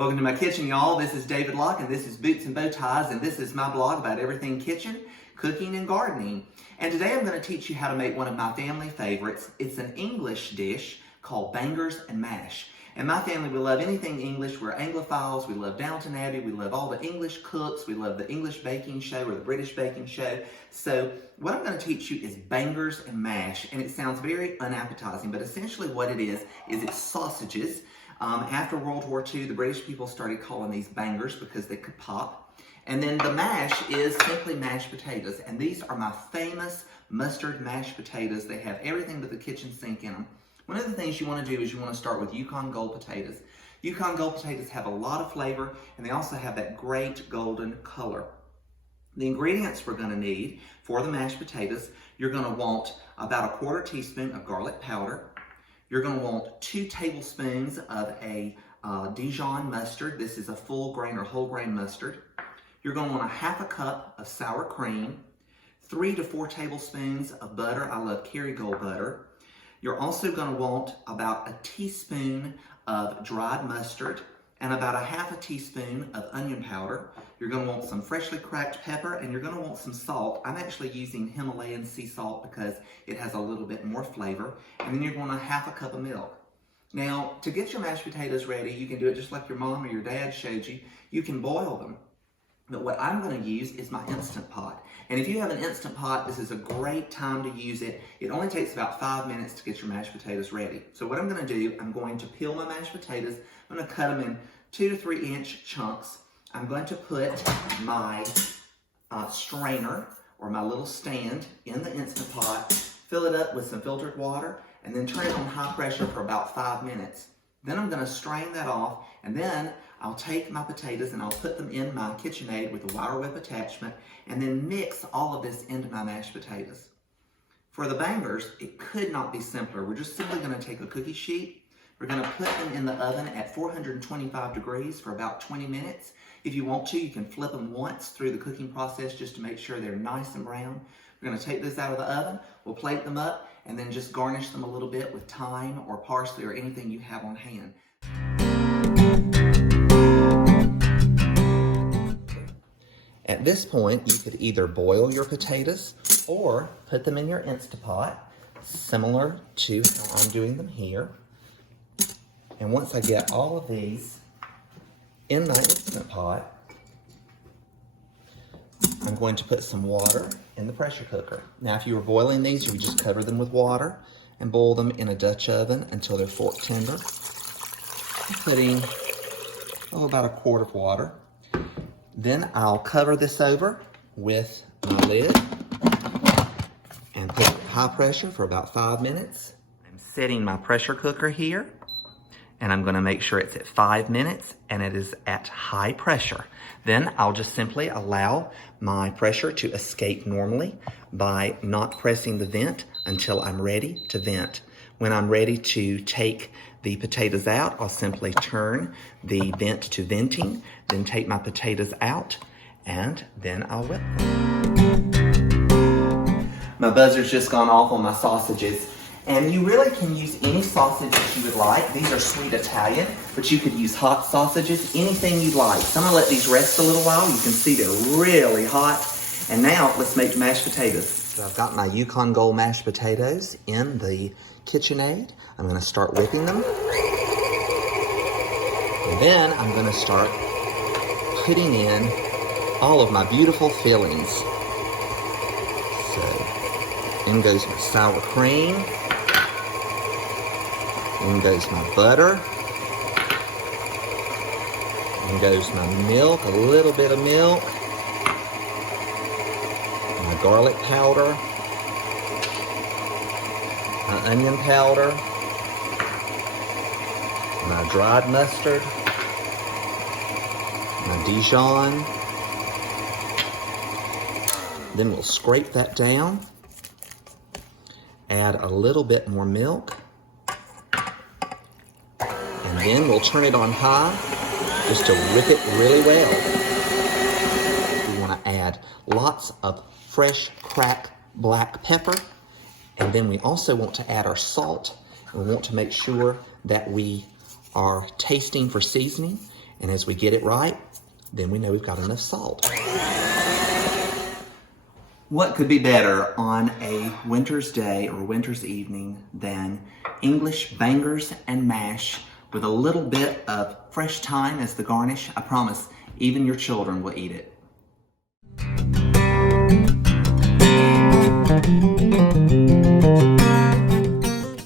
Welcome to my kitchen, y'all. This is David Locke, and this is Boots and Bow Ties, and this is my blog about everything kitchen, cooking, and gardening. And today I'm going to teach you how to make one of my family favorites. It's an English dish called bangers and mash. And my family, we love anything English. We're Anglophiles. We love Downton Abbey. We love all the English cooks. We love the English baking show or the British baking show. So what I'm going to teach you is bangers and mash. And it sounds very unappetizing, but essentially what it is it's sausages. After World War II, the British people started calling these bangers because they could pop. And then the mash is simply mashed potatoes. And these are my famous mustard mashed potatoes. They have everything but the kitchen sink in them. One of the things you want to do is you want to start with Yukon Gold Potatoes. Yukon Gold Potatoes have a lot of flavor, and they also have that great golden color. The ingredients we're going to need for the mashed potatoes, you're going to want about 1/4 teaspoon of garlic powder. You're going to want 2 tablespoons of a Dijon Mustard. This is a full grain or whole grain mustard. You're going to want 1/2 cup of sour cream, 3 to 4 tablespoons of butter. I love Kerrygold butter. You're also going to want about 1 teaspoon of dried mustard and about 1/2 teaspoon of onion powder. You're going to want some freshly cracked pepper, and you're going to want some salt. I'm actually using Himalayan Sea Salt because it has a little bit more flavor. And then you're going to 1/2 cup of milk. Now, to get your mashed potatoes ready, you can do it just like your mom or your dad showed you. You can boil them. But what I'm going to use is my Instant Pot. And if you have an Instant Pot, this is a great time to use it. It only takes about 5 minutes to get your mashed potatoes ready. So what I'm going to do, I'm going to peel my mashed potatoes. I'm going to cut them in 2 to 3 inch chunks. I'm going to put my strainer or my little stand in the Instant Pot, fill it up with some filtered water, and then turn it on high pressure for about 5 minutes. Then I'm going to strain that off, and then I'll take my potatoes and I'll put them in my KitchenAid with a wire whip attachment, and then mix all of this into my mashed potatoes. For the bangers, it could not be simpler. We're just simply going to take a cookie sheet. We're going to put them in the oven at 425 degrees for about 20 minutes. If you want to, you can flip them once through the cooking process just to make sure they're nice and brown. We're going to take those out of the oven, we'll plate them up, and then just garnish them a little bit with thyme or parsley or anything you have on hand. At this point, you could either boil your potatoes or put them in your Instant Pot, similar to how I'm doing them here. And once I get all of these in my Instant Pot, I'm going to put some water in the pressure cooker. Now, if you were boiling these, you would just cover them with water and boil them in a Dutch oven until they're fork tender. I'm putting about 1 quart of water. Then I'll cover this over with my lid and put it at high pressure for about 5 minutes. I'm setting my pressure cooker here, and I'm going to make sure it's at 5 minutes and it is at high pressure. Then I'll just simply allow my pressure to escape normally by not pressing the vent until I'm ready to vent. When I'm ready to take the potatoes out, I'll simply turn the vent to venting, then take my potatoes out, and then I'll whip them. My buzzer's just gone off on my sausages. And you really can use any sausage that you would like. These are sweet Italian, but you could use hot sausages, anything you'd like. So I'm gonna let these rest a little while. You can see they're really hot. And now let's make mashed potatoes. So I've got my Yukon Gold mashed potatoes in the KitchenAid. I'm gonna start whipping them. And then I'm gonna start putting in all of my beautiful fillings. So in goes my sour cream. In goes my butter. In goes my milk, a little bit of milk. My garlic powder. My onion powder. My dried mustard. My Dijon. Then we'll scrape that down. Add a little bit more milk. And then we'll turn it on high just to whip it really well. We want to add lots of fresh cracked black pepper. And then we also want to add our salt. We want to make sure that we are tasting for seasoning. And as we get it right, then we know we've got enough salt. What could be better on a winter's day or winter's evening than English bangers and mash with a little bit of fresh thyme as the garnish? I promise, even your children will eat it.